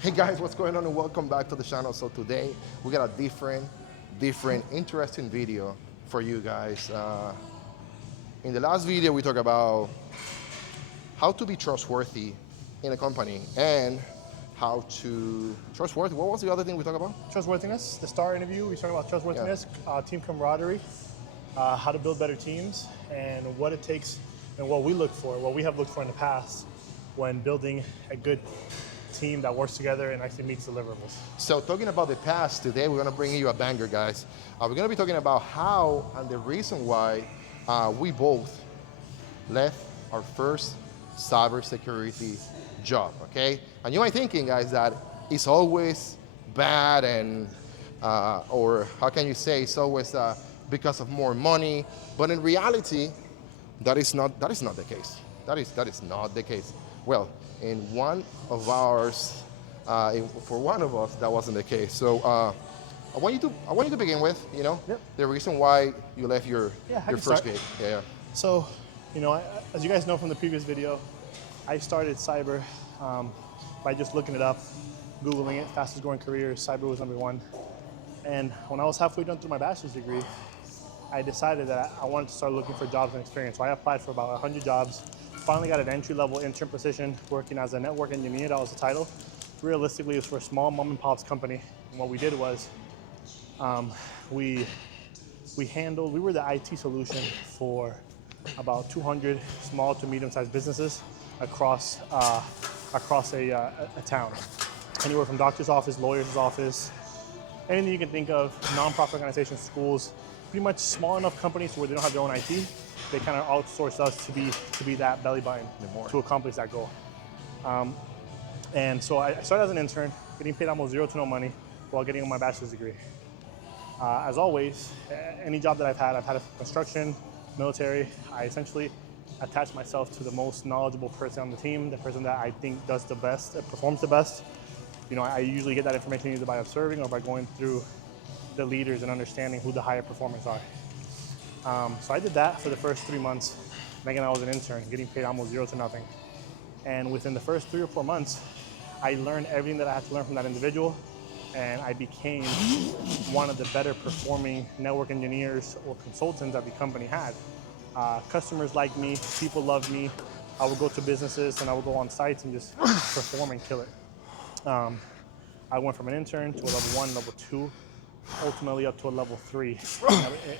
Hey guys, what's going on and welcome back to the channel. So today we got a different, interesting video for you guys. In the last video we talked about how to be trustworthy in a company and how to, trustworthy, what was the other thing we talked about? Trustworthiness, the STAR interview, we talked about trustworthiness, team camaraderie, how to build better teams, and what it takes and what we look for, what we have looked for in the past when building a good team that works together and actually meets deliverables. So talking about the past, today we're gonna bring you a banger, guys. We're gonna be talking about how and the reason why we both left our first cybersecurity job, okay? And you might be thinking, guys, that it's always bad and, or how can you say, it's always because of more money, but in reality, that is not the case. That is not the case. Well, in one of ours, for one of us, that wasn't the case. So I want you to begin with, the reason why you left your first gig. Yeah. So, as you guys know from the previous video, I started cyber by just looking it up, Googling it, fastest growing careers, cyber was #1. And when I was halfway done through my bachelor's degree, I decided that I wanted to start looking for jobs and experience. So I applied for about 100 jobs, finally got an entry-level intern position working as a network engineer. That was the title. Realistically, it was for a small mom and pop's company. And what we did was we were the IT solution for about 200 small to medium-sized businesses across a town. Anywhere from doctor's office, lawyer's office, anything you can think of, nonprofit organizations, schools, pretty much small enough companies where they don't have their own IT. They kind of outsource us to be that belly button to accomplish that goal. And so I started as an intern, getting paid almost zero to no money while getting my bachelor's degree. As always, any job that I've had a construction, military. I essentially attach myself to the most knowledgeable person on the team, the person that I think does the best, performs the best. I usually get that information either by observing or by going through the leaders and understanding who the higher performers are. So I did that for the first 3 months. And again, I was an intern, getting paid almost zero to nothing. And within the first 3 or 4 months, I learned everything that I had to learn from that individual, and I became one of the better performing network engineers or consultants that the company had. Customers liked me, people loved me. I would go to businesses and I would go on sites and just perform and kill it. I went from an intern to a level 1, level 2, ultimately up to a level 3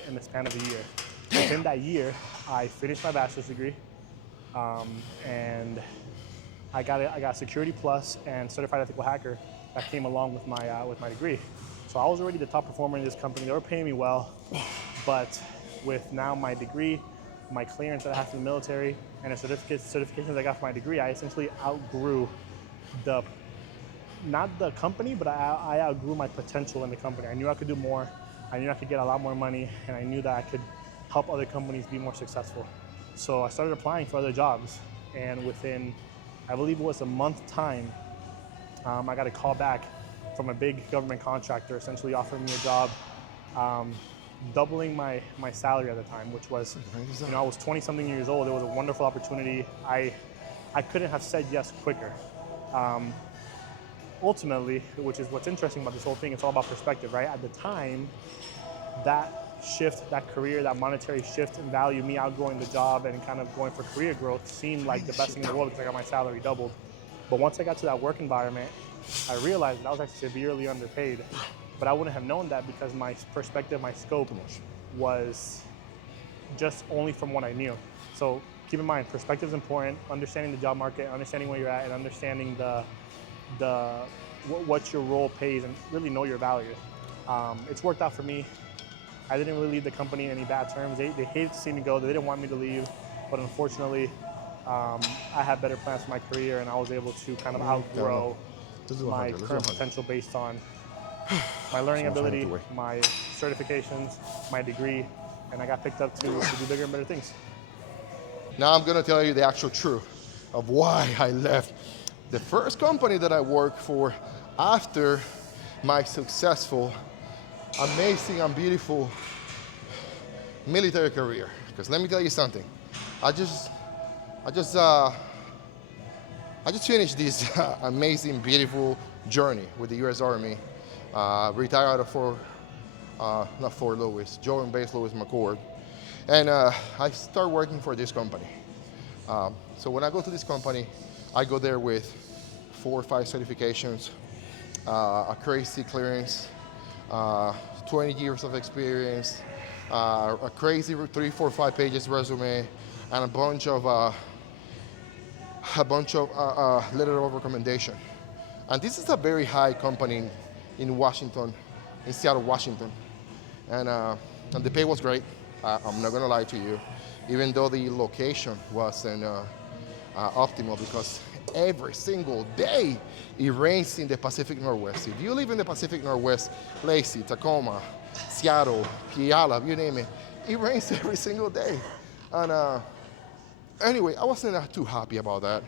in the span of a year. Within that year, I finished my bachelor's degree, and I got Security Plus and Certified Ethical Hacker that came along with my degree. So I was already the top performer in this company. They were paying me well, but with now my degree, my clearance that I have from the military, and the certifications I got for my degree, I essentially outgrew not the company, but I outgrew my potential in the company. I knew I could do more. I knew I could get a lot more money, and I knew that I could help other companies be more successful. So I started applying for other jobs, and within, I believe it was a month time, I got a call back from a big government contractor, essentially offering me a job, doubling my salary at the time, which was, I was 20-something years old. It was a wonderful opportunity. I couldn't have said yes quicker. Ultimately, which is what's interesting about this whole thing, it's all about perspective, right? At the time, that shift, that career, that monetary shift in value, me outgrowing the job and kind of going for career growth seemed like the best thing in the world because I got my salary doubled. But once I got to that work environment, I realized that I was actually severely underpaid. But I wouldn't have known that because my perspective, my scope was just only from what I knew. So keep in mind, perspective is important, understanding the job market, understanding where you're at, and understanding what your role pays and really know your value. It's worked out for me. I didn't really leave the company in any bad terms. They hated to see me go. They didn't want me to leave, but unfortunately, I had better plans for my career, and I was able to kind of outgrow my current potential based on my learning ability, my certifications, my degree, and I got picked up to do bigger and better things. Now I'm gonna tell you the actual truth of why I left the first company that I worked for after my successful, amazing and beautiful military career. Because let me tell you something, I just I just finished this amazing, beautiful journey with the U.S. Army. Retired out of not Fort Lewis, Joe and Base Lewis McCord. And I start working for this company. So when I go to this company, I go there with 4 or 5 certifications, a crazy clearance, 20 years of experience, a crazy 3, 4, 5 pages resume, and a bunch of letter of recommendation. And this is a very high company in Washington, in Seattle, Washington. And the pay was great. I'm not gonna lie to you, even though the location wasn't optimal, because every single day it rains in the Pacific Northwest. If you live in the Pacific Northwest, Lacey, Tacoma, Seattle, Puyallup, you name it, it rains every single day. And anyway, I wasn't too happy about that,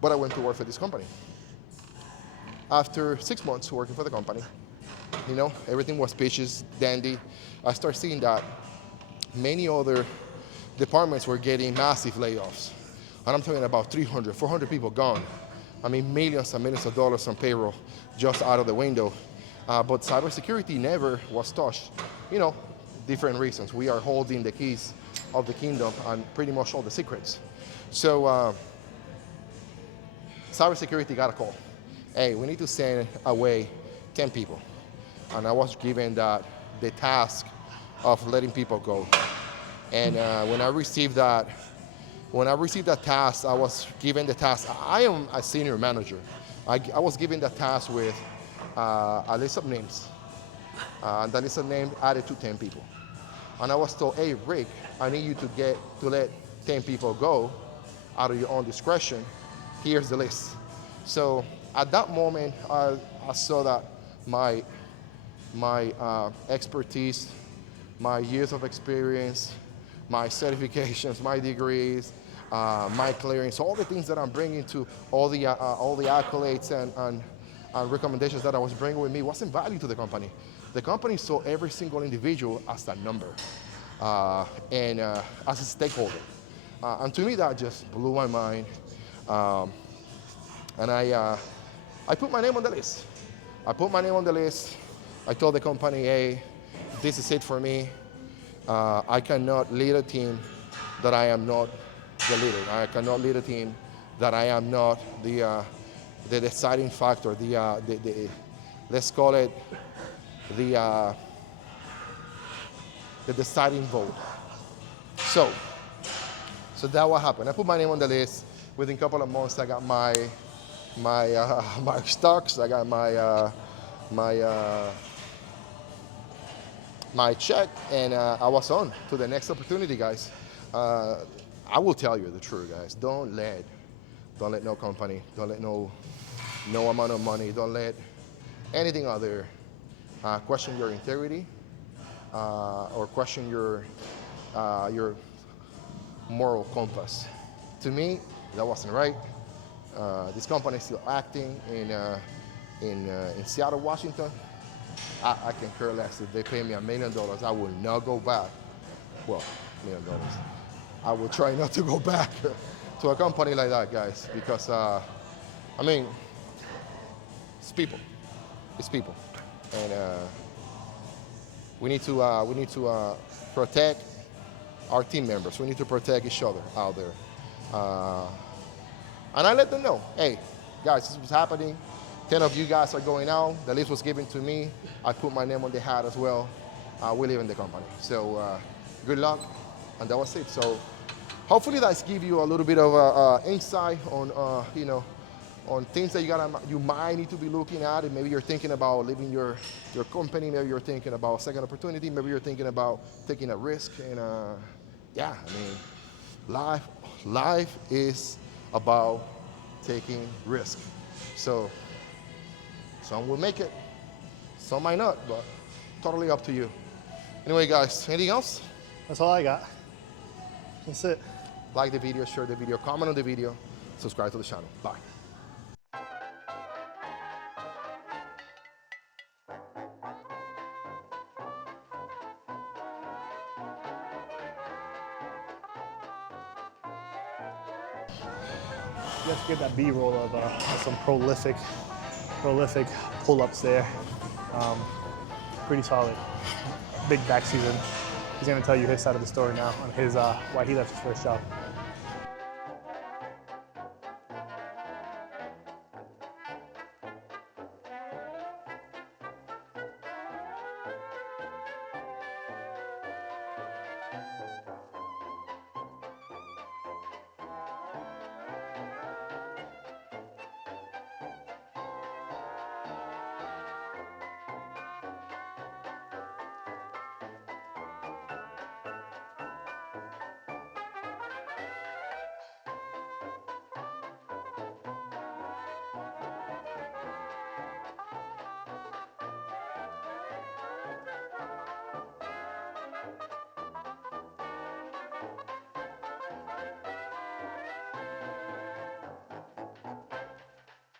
but I went to work for this company. After 6 months working for the company, everything was peaches, dandy. I started seeing that many other departments were getting massive layoffs. And I'm talking about 300, 400 people gone. I mean, millions and millions of dollars on payroll just out of the window. But cybersecurity never was touched. Different reasons. We are holding the keys of the kingdom and pretty much all the secrets. So cybersecurity got a call. Hey, we need to send away 10 people. And I was given the task of letting people go. And when I received that task, I was given the task. I am a senior manager. I was given the task with a list of names. And the list of names added to 10 people. And I was told, hey, Rick, I need you to let 10 people go out of your own discretion. Here's the list. So at that moment, I saw that my expertise, my years of experience, my certifications, my degrees, my clearance, all the things that I'm bringing to all the accolades and recommendations that I was bringing with me wasn't value to the company. The company saw every single individual as a number and as a stakeholder. And to me, that just blew my mind. And I put my name on the list. I told the company, hey, this is it for me. I cannot lead a team that I am not the leader. I cannot lead a team that I am not the deciding factor, let's call it the deciding vote. So that what happened. I put my name on the list. Within a couple of months, I got my stocks. I got my check, and I was on to the next opportunity, guys. I will tell you the truth, guys. Don't let no company, don't let no amount of money, don't let anything other question your integrity or question your moral compass. To me, that wasn't right. This company is still acting in Seattle, Washington. I can care less. If they pay me $1 million, I will not go back. Well, $1 million. I will try not to go back to a company like that, guys, because it's people. It's people, and we need to protect our team members. We need to protect each other out there. And I let them know, hey, guys, this was happening. 10 of you guys are going out. The list was given to me. I put my name on the hat as well. We live in the company. So good luck. And that was it. So hopefully that's give you a little bit of insight on, on things that you might need to be looking at. And maybe you're thinking about leaving your company. Maybe you're thinking about second opportunity. Maybe you're thinking about taking a risk. And life is about taking risk. So some will make it, some might not, but totally up to you. Anyway, guys, anything else? That's all I got. That's it. Like the video, share the video, comment on the video, subscribe to the channel. Bye. Let's get that B-roll of some prolific pull-ups there. Pretty solid. Big back season. He's gonna tell you his side of the story now on his why he left his first job.